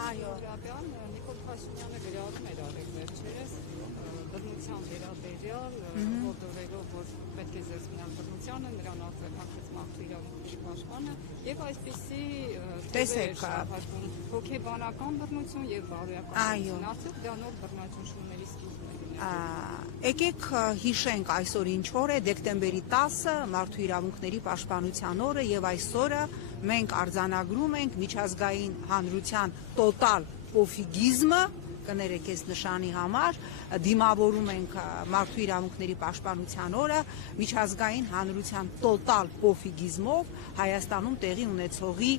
Այո, Նիկոլ Փաշինյանը գրառում էր արեք վերջերս բռնության վերաբերյալ, որդորելով, որ պետք է զերծման բռնությանը, նրան արձագանքեց մարդու իրավունքների պաշտպանը եւ այսպիսի հաշվում հոգեբանական բռնություն եւ բարոյական բռնություն, արդյոք դա նոր բռնաճնշումների սկիզբն է։ Եկեք հիշենք այսօր ինչ օր է, դեկտեմբերի 10-ը, մարդու իրավունքների պաշտպանության օրը եւ այսօրը մենք արձանագրում ենք միջազգային հանրության տոտալ պոֆիգիզմը, կներեք այս նշանի համար, դիմավորում ենք մարդու իրավունքների պաշտպանության օրը միջազգային հանրության տոտալ պոֆիգիզմով Հայաստանում տեղի ունեցողի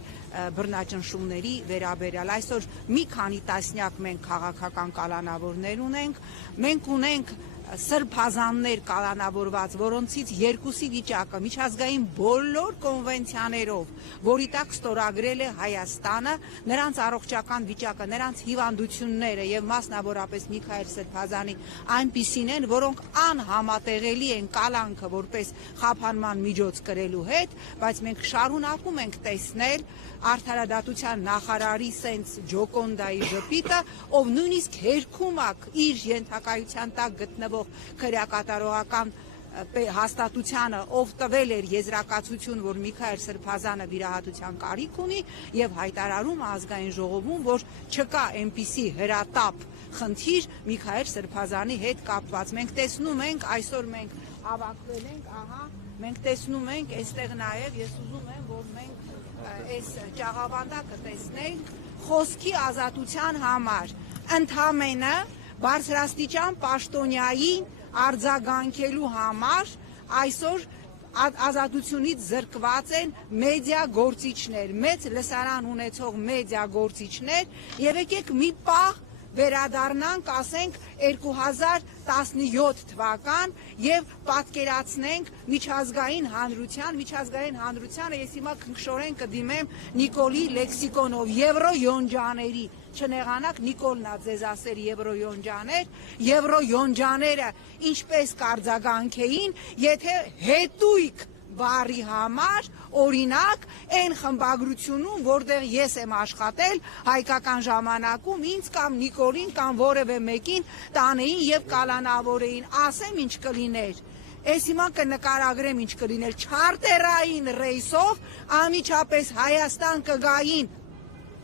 բռնաճնշումների վերաբերյալ։ Այսօր մի քանի տասնյակ մենք քաղաքական կալանավորներ ունենք, մենք ունենք սրբազաններ կալանավորված, որոնցից երկուսի վիճակը միջազգային բոլոր կոնվենցիաներով, որի տակ ստորագրել է Հայաստանը, նրանց առողջական վիճակը, նրանց հիվանդությունները եւ մասնավորապես Միքայել Սրբազանի այնպիսին են, որոնք անհամատեղելի են կալանքը որպես խափանման միջոց կրելու հետ, բայց մենք շարունակում ենք տեսնել արդարադատության նախարարի սենց ջոկոնդայի ժպիտը, ով նույնիսկ հերքում իր ենթակայության տակ գտնվող քրեակատարողական հաստատությանը, ով տվել էր եզրակացություն, որ Միքայել Սրբազանը վիրահատության կարիք ունի եւ հայտարարում ազգային ժողովում, որ չկա այնպիսի հրատապ խնդիր Միքայել Սրբազանի հետ կապված։ Մենք տեսնում ենք, այսօր մենք հավաքվել ենք, ահա, մենք տեսնում ենք, այստեղ նաեւ ես ուզում եմ, որ մենք այս ճաղավանդակը տեսնենք խոսքի ազատության համար, ընդհանրապես բարձրաստիճան պաշտոնյային արձագանքելու համար այսօր ազատությունից զրկված են մեդիա գործիչներ, մեծ լսարան ունեցող մեդիա գործիչներ եւ եկեք մի պահ վերադառնանք, ասենք 2017 թվական եւ պատկերացնենք միջազգային հանրությանը, ես հիմա քնքշորեն կդիմեմ Նիկոլի լեքսիկոնով, եվրոյոնջաների, չնեղանաք Նիկոլն ա ձեզ ասեր եվրոյոնջաները ինչպես կարձագանքեին, եթե հետույք բառի համար, օրինակ, այն խմբագրությունում, որտեղ ես եմ աշխատել հայկական ժամանակում, ինձ կամ Նիկոլին կամ որևէ մեկին տանեին եւ կալանավորեին, ասեմ ինչ կլիներ։ Ես հիմա կնկարագրեմ ինչ կլիներ, չարտերային ռեյսով անմիջապես Հայաստան կգային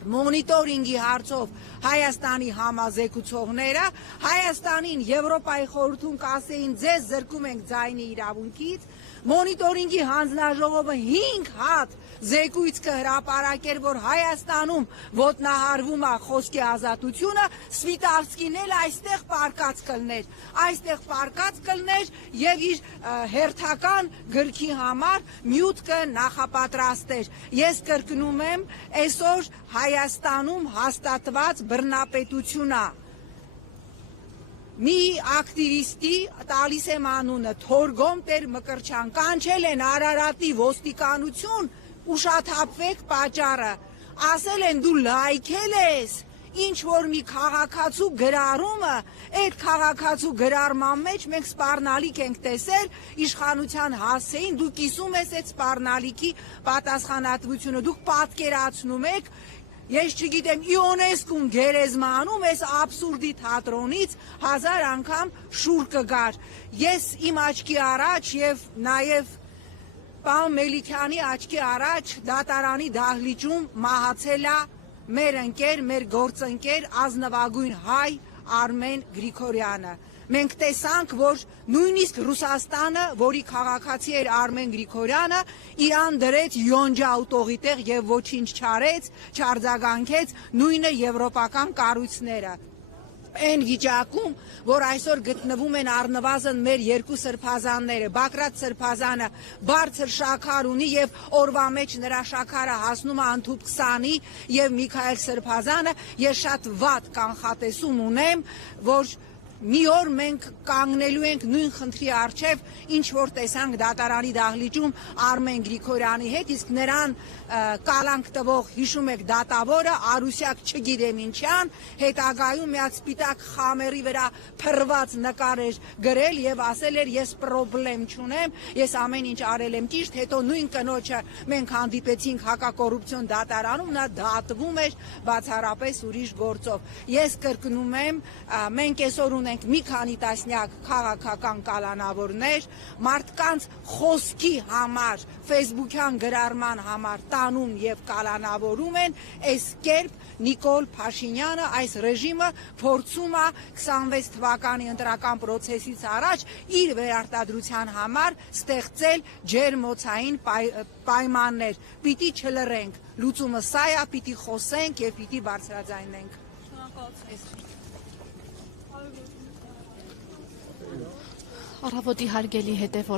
մոնիտորինգի հարցով Հայաստանի համազեկուցողները, Հայաստանին Եվրոպայի խորհրդում կասեին ձեզ զրկում ենք ձայնի իրավունքից, մոնիտորինգի հանձնաժողովը 5 հատ զեկույց կհրապարակեր, որ Հայաստանում ոտնահարվում է խոսքի ազատությունը, Սվիտարսկին էլ այստեղ պարկած կլներ եւ իր հերթական գրքի համար մյուտքը նախապատրաստեր։ Ես կրկնում եմ, այսօր Հայաստանում հաստատված բռնապետությունա մի ակտիվիստի տալիս եմ անունը Թորգոմ Տեր-Մկրտչյան, կանչել են Արարատի ոստիկանություն, ուշաթափվեք պատճառը, ասել են դու լայքել ես ինչ որ մի քաղաքացու գրառումը, այդ քաղաքացու գրառման մեջ մենք սպառնալիք ենք տեսել իշխանության հասցեին, դու կիսում ես այդ սպառնալիքի պատասխանատվությունը, դուք պատկերացնում եք, ես չգիտեմ, Իոնեսկուն գերեզմանում այս աբսուրդի թատրոնից 1000 անգամ շուր կգար։ Ես իմ աչքի առաջ եւ նաեւ պարոն Մելիքյանի աչքի առաջ դատարանի դահլիճում մահացել է մեր ընկեր, մեր գործընկեր, ազնվագույն հայ Արմեն Գրիգորյանը։ Մենք տեսանք, որ նույնիսկ Ռուսաստանը, որի քաղաքացի էր Արմեն Գրիգորյանը, իրան դրեց յոնջա ուտողի տեղ եւ ոչինչ չարեց, չարձագանքեց նույնը եվրոպական կառույցները։ Այն վիճակում, որ այսօր գտնվում են առնվազն մեր երկու սրբազանները, Բագրատ Սրբազանը բարձր շաքար ունի եւ օրվա մեջ նրա շաքարը հասնում է ընդհուպ 20-ի եւ Միքայել Սրբազանը, ես շատ վատ կանխատեսում ունեմ, որ մի օր մենք կանգնելու ենք նույն խնդրի առջև, ինչ որ տեսանք դատարանի դահլիճում Արմեն Գրիգորյանի հետ, իսկ նրան կալանք տվող, հիշում եք, դատավորը Արուսյակ չգիտեմ ինչյան, հետագայում մի հատ սպիտակ խամերի վրա փռված նկար էր գրել եւ ասել էր ես պրոբլեմ չունեմ, ես ամեն ինչ արել եմ ճիշտ, հետո նույն կնոջը մենք հանդիպեցինք հակակոռուպցիոն դատարանում, նա դատվում էր բացառապես ուրիշ գործով։ Ես կրկնում եմ, մենք այսօր ունենք մի քանի տասնյակ քաղաքական կալանավորներ, մարդկանց խոսքի համար, ֆեյսբուքյան գրառման համար տանում եւ կալանավորում են, այս կերպ Նիկոլ Փաշինյանը, այս ռեժիմը փորձում է 26 թվականի ընտրական process-ից առաջ իր վերարտադրության համար ստեղծել ջերմոցային պայմաններ։ Պիտի չլռենք, լուծումը սա է, պիտի խոսենք եւ պիտի բարձրաձայնենք։ Առավոտի հարգելի հետևորդ